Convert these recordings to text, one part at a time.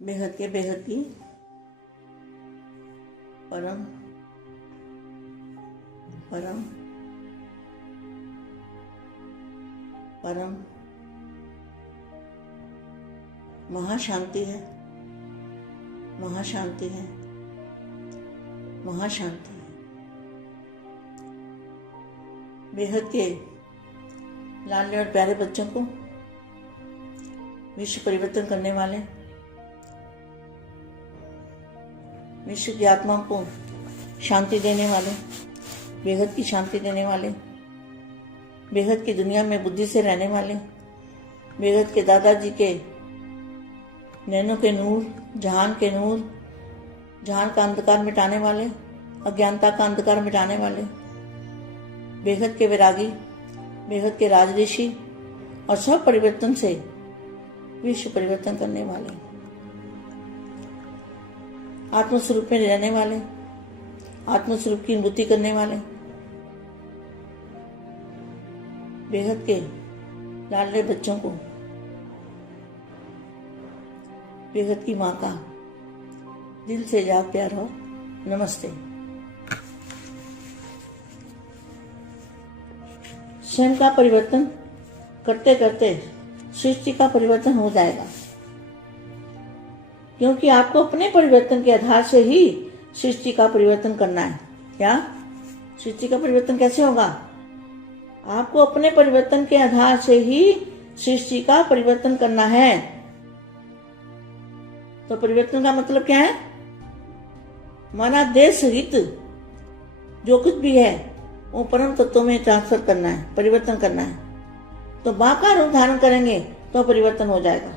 बेहद के बेहद की परम परम परम महाशांति है, महाशांति है, महाशांति है। बेहद के लाडले और प्यारे बच्चों को विश्व परिवर्तन करने वाले, विश्व की आत्माओं को शांति देने वाले, बेहद की शांति देने वाले, बेहद की दुनिया में बुद्धि से रहने वाले, बेहद के दादाजी के नैनों के नूर, जहान के नूर, जहान का अंधकार मिटाने वाले, अज्ञानता का अंधकार मिटाने वाले, बेहद के वैरागी, बेहद के राजऋषि और सब परिवर्तन से विश्व परिवर्तन करने वाले, आत्मस्वरूप में रहने वाले, आत्मस्वरूप की अनुभूति करने वाले, बेहद के लाडले बच्चों को बेहद की माँ का दिल से याद प्यार हो नमस्ते। स्वयं का परिवर्तन करते करते सृष्टि का परिवर्तन हो जाएगा, क्योंकि आपको अपने परिवर्तन के आधार से ही सृष्टि का परिवर्तन करना है। क्या सृष्टि का परिवर्तन कैसे होगा? आपको अपने परिवर्तन के आधार से ही सृष्टि का परिवर्तन करना है। तो परिवर्तन का मतलब क्या है? हमारा देश सहित जो कुछ भी है वो परम तत्वों में ट्रांसफर करना है, परिवर्तन करना है। तो मां का रूप धारण करेंगे तो परिवर्तन हो जाएगा।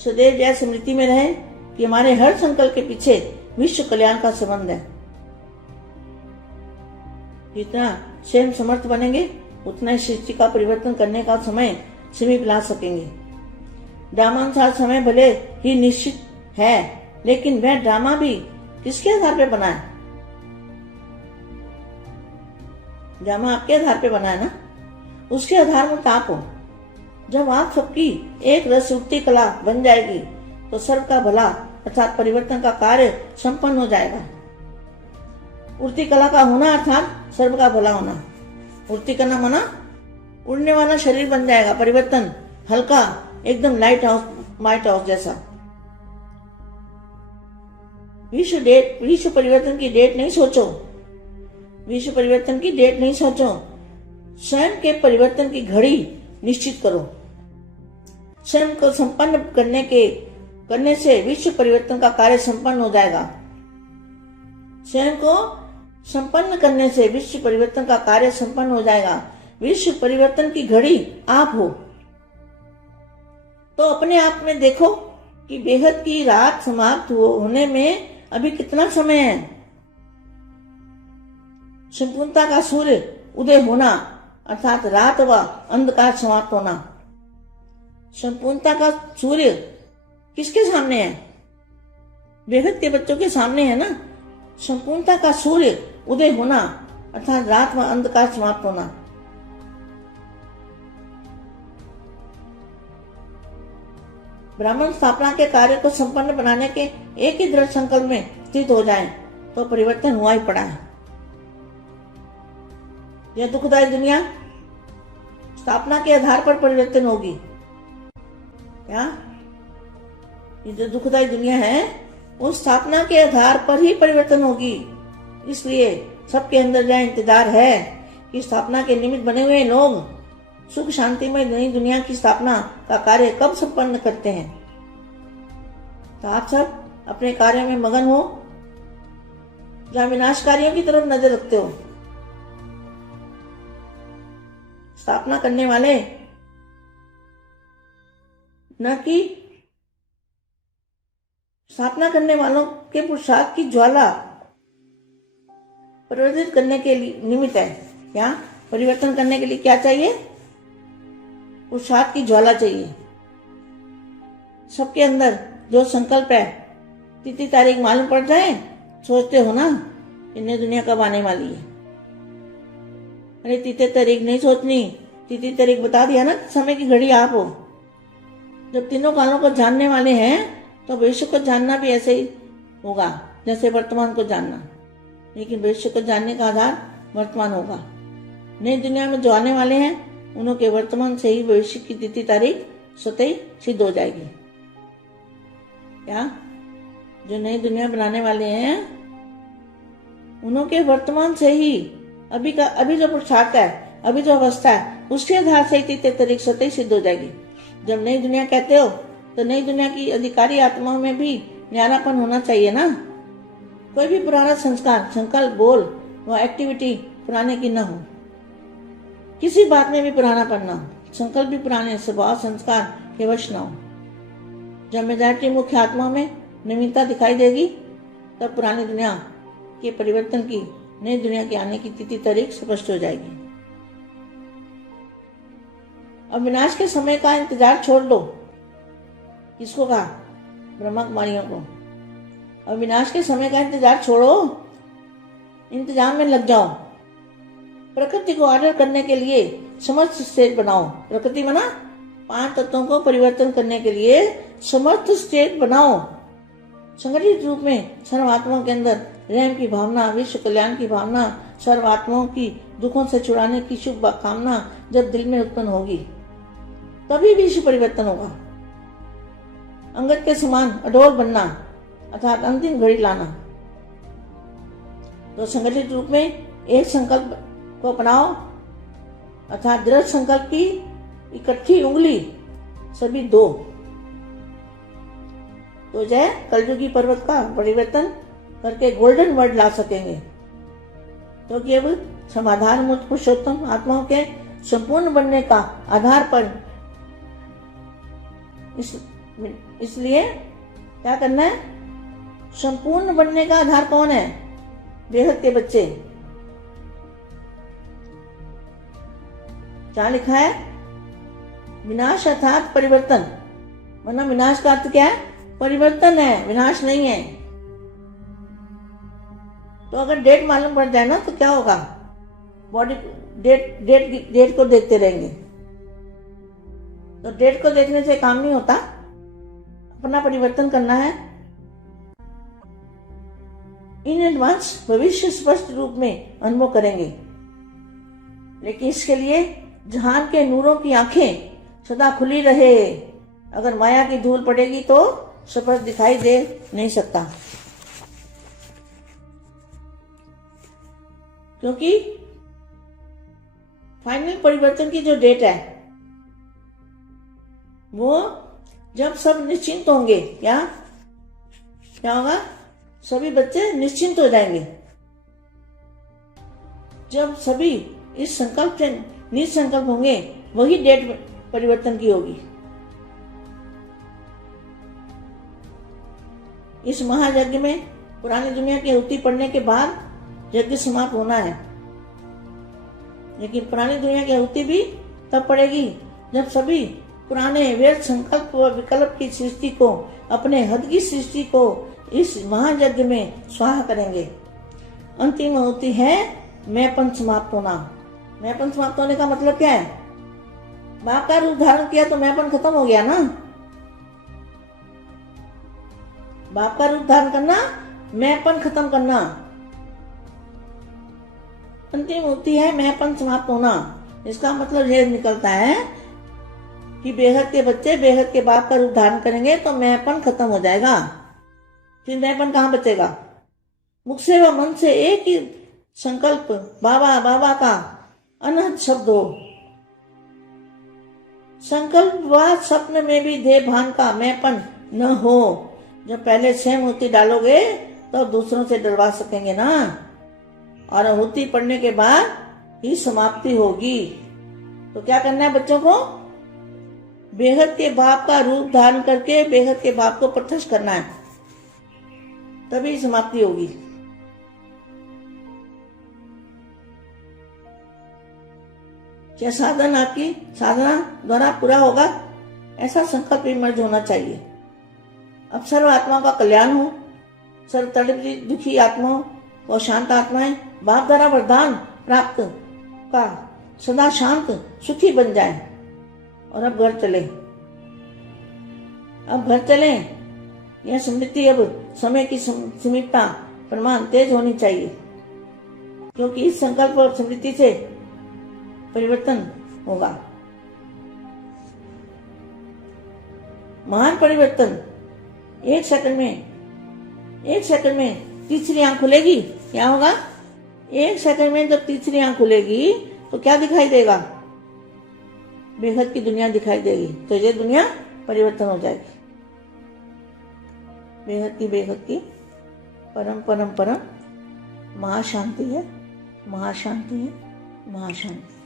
सदैव यह स्मृति में रहे कि हमारे हर संकल्प के पीछे विश्व कल्याण का संबंध है। जितना स्वयं समर्थ बनेंगे उतना ही सृष्टि का परिवर्तन करने का समय समीप ला सकेंगे। ड्रामानुसार समय भले ही निश्चित है, लेकिन वह ड्रामा भी किसके आधार पर बना है? ड्रामा आपके आधार पर बना है ना, उसके आधार में आप हो। जब आप सबकी एक रस उठती कला बन जाएगी तो सर्व का भला अर्थात परिवर्तन का कार्य संपन्न हो जाएगा। उड़ती कला का होना अर्थात सर्व का भला होना। उड़ती करना माना उड़ने वाला शरीर बन जाएगा, परिवर्तन हल्का, एकदम लाइट हाउस जैसा। विश्व परिवर्तन की डेट नहीं सोचो, विश्व परिवर्तन की डेट नहीं सोचो, स्वयं के परिवर्तन की घड़ी निश्चित करो। स्वयं को संपन्न करने से विश्व परिवर्तन का कार्य संपन्न हो जाएगा। स्वयं को संपन्न करने से विश्व परिवर्तन का कार्य संपन्न हो जाएगा। विश्व परिवर्तन की घड़ी आप हो। तो अपने आप में देखो कि बेहद की रात समाप्त होने में अभी कितना समय है। संपूर्णता का सूर्य उदय होना अर्थात रात व अंधकार समाप्त होना। संपूर्णता का सूर्य किसके सामने है? बेहद के बच्चों के सामने है ना। संपूर्णता का सूर्य उदय होना अर्थात रात व अंधकार समाप्त होना। ब्राह्मण स्थापना के कार्य को संपन्न बनाने के एक ही दृढ़ संकल्प में स्थित हो जाएं, तो परिवर्तन हुआ ही पड़ा है। यह दुखदायी दुनिया स्थापना के आधार पर परिवर्तन होगी। क्या ये जो दुखदायी दुनिया है वो स्थापना के आधार पर ही परिवर्तन होगी। इसलिए सबके अंदर यह इंतजार है कि स्थापना के निमित्त बने हुए लोग सुख शांति में नई दुनिया की स्थापना का कार्य कब संपन्न करते हैं। तो आप सब अपने कार्य में मगन हो, जहां विनाशकारियों की तरफ नजर रखते हो। स्थापना करने वाले न कि स्थापना करने वालों के पुरुषार्थ की ज्वाला परिवर्तित करने के लिए निमित्त है। क्या परिवर्तन करने के लिए क्या चाहिए? पुरुषार्थ की ज्वाला चाहिए। सबके अंदर जो संकल्प है, तिथि तारीख मालूम पड़ जाए, सोचते हो ना इन्हें दुनिया कब आने वाली है। अरे तिथि तारीख नहीं सोचनी, तिथि तारीख बता दिया ना, समय की घड़ी आप हो। जब तीनों कालों को जानने वाले हैं तो भविष्य को जानना भी ऐसे ही होगा जैसे वर्तमान को जानना, लेकिन भविष्य को जानने का आधार वर्तमान होगा। नई दुनिया में जो आने वाले हैं उन्हों के वर्तमान से ही भविष्य की तिथि तारीख स्वतः ही सिद्ध हो जाएगी। क्या जो नई दुनिया बनाने वाले हैं उन्हों के वर्तमान से ही अभी जो पुरुषार्थ है, अभी जो अवस्था है, उसके आधार से ही तिथि तारीख स्वतः ही सिद्ध हो जाएगी। जब नई दुनिया कहते हो तो नई दुनिया की अधिकारी आत्माओं में भी न्यारापन होना चाहिए ना। कोई भी पुराना संस्कार, संकल्प, बोल व एक्टिविटी पुराने की न हो। किसी बात में भी पुरानापन न हो, संकल्प भी पुराने स्वभाव संस्कार के वश न हो। जब मेजॉरिटी मुख्य आत्मा में नवीनता दिखाई देगी तब पुरानी दुनिया के परिवर्तन की, नई दुनिया के आने की तिथि तारीख स्पष्ट हो जाएगी। अब विनाश के समय का इंतजार छोड़ दो। किसको कहा? ब्रह्मा कुमारियों को। अब विनाश के समय का इंतजार छोड़ो, इंतजाम में लग जाओ। प्रकृति को ऑर्डर करने के लिए समर्थ स्टेट बनाओ। प्रकृति बना 5 तत्वों को परिवर्तन करने के लिए समर्थ स्टेट बनाओ। संगठित रूप में सर्वात्माओं के अंदर रहम की भावना, विश्व कल्याण की भावना, सर्वात्माओं की दुखों से छुड़ाने की शुभ कामना जब दिल में उत्पन्न होगी तभी विश्व परिवर्तन होगा। अंगद के समान अडोल बनना अर्थात अंतिम घड़ी लाना। तो संगठित रूप में एक संकल्प को अपनाओ अर्थात दृढ़ संकल्प की इकट्ठी उंगली सभी 2 तो जय कलयुगी पर्वत का परिवर्तन करके गोल्डन वर्ड ला सकेंगे। तो केवल समाधान मूर्त पुरुषोत्तम आत्माओं के संपूर्ण बनने का आधार पर इसलिए क्या करना है? संपूर्ण बनने का आधार कौन है? बेहद के बच्चे। क्या लिखा है? विनाश अर्थात परिवर्तन। वरना विनाश का अर्थ क्या है? परिवर्तन है, विनाश नहीं है। तो अगर डेट मालूम पड़ जाए ना तो क्या होगा? बॉडी डेट को देखते रहेंगे। तो डेट को देखने से काम नहीं होता, अपना परिवर्तन करना है। इन एडवांस भविष्य स्पष्ट रूप में अनुभव करेंगे, लेकिन इसके लिए जहान के नूरों की आंखें सदा खुली रहे। अगर माया की धूल पड़ेगी तो स्पष्ट दिखाई दे नहीं सकता, क्योंकि फाइनल परिवर्तन की जो डेट है वो जब सब निश्चिंत होंगे। क्या होगा? सभी बच्चे निश्चिंत हो जाएंगे। जब सभी इस संकल्प से निसंकल्प होंगे वही डेट परिवर्तन की होगी। इस महायज्ञ में पुरानी दुनिया की आहुति पड़ने के बाद यज्ञ समाप्त होना है, लेकिन पुरानी दुनिया की आहुति भी तब पड़ेगी जब सभी पुराने व्यर्थ संकल्प व विकल्प की सृष्टि को, अपने हद की सृष्टि को इस महायज्ञ में स्वाहा करेंगे। अंतिम आहुति है मैंपन समाप्त होना। मैंपन समाप्त होने का मतलब क्या है? बाप का रूप धारण किया तो मैंपन खत्म हो गया ना। बाप का रूप धारण करना, मैंपन खत्म करना। अंतिम आहुति है मैंपन समाप्त होना। इसका मतलब यह निकलता है कि बेहद के बच्चे बेहद के बाप का रूप धारण करेंगे तो मैंपन खत्म हो जाएगा। फिर मैंपन कहाँ बचेगा? मुख से व मन से एक ही संकल्प बाबा बाबा का अनहद शब्द हो। संकल्प व स्वप्न में भी देह भान का मैंपन न हो। जब पहले स्वयं आहुति डालोगे तो दूसरों से डरवा सकेंगे ना, और आहुति पड़ने के बाद ही समाप्ति होगी। तो क्या करना है बच्चों को? बेहद के बाप का रूप धारण करके बेहद के बाप को प्रत्यक्ष करना है, तभी समाप्ति होगी। क्या साधन आपकी साधना द्वारा पूरा होगा, ऐसा संकल्प विमर्श होना चाहिए। अब सर्व आत्माओं का कल्याण हो, सर्व तड़पित दुखी आत्माओं और शांत आत्माएं बाप द्वारा वरदान प्राप्त का सदा शांत सुखी बन जाए और अब घर चले। अब घर चलें। यह स्मृति अब समय की सीमितता प्रमाण तेज होनी चाहिए, क्योंकि इस संकल्प और स्मृति से परिवर्तन होगा। महान परिवर्तन। एक सेकंड में तीसरी आंख खुलेगी। क्या होगा? एक सेकंड में जब तीसरी आंख खुलेगी तो क्या दिखाई देगा? बेहद की दुनिया दिखाई देगी। तो ये दुनिया परिवर्तन हो जाएगी। बेहद की परम परम परम महाशांति है, महाशांति है, महाशांति।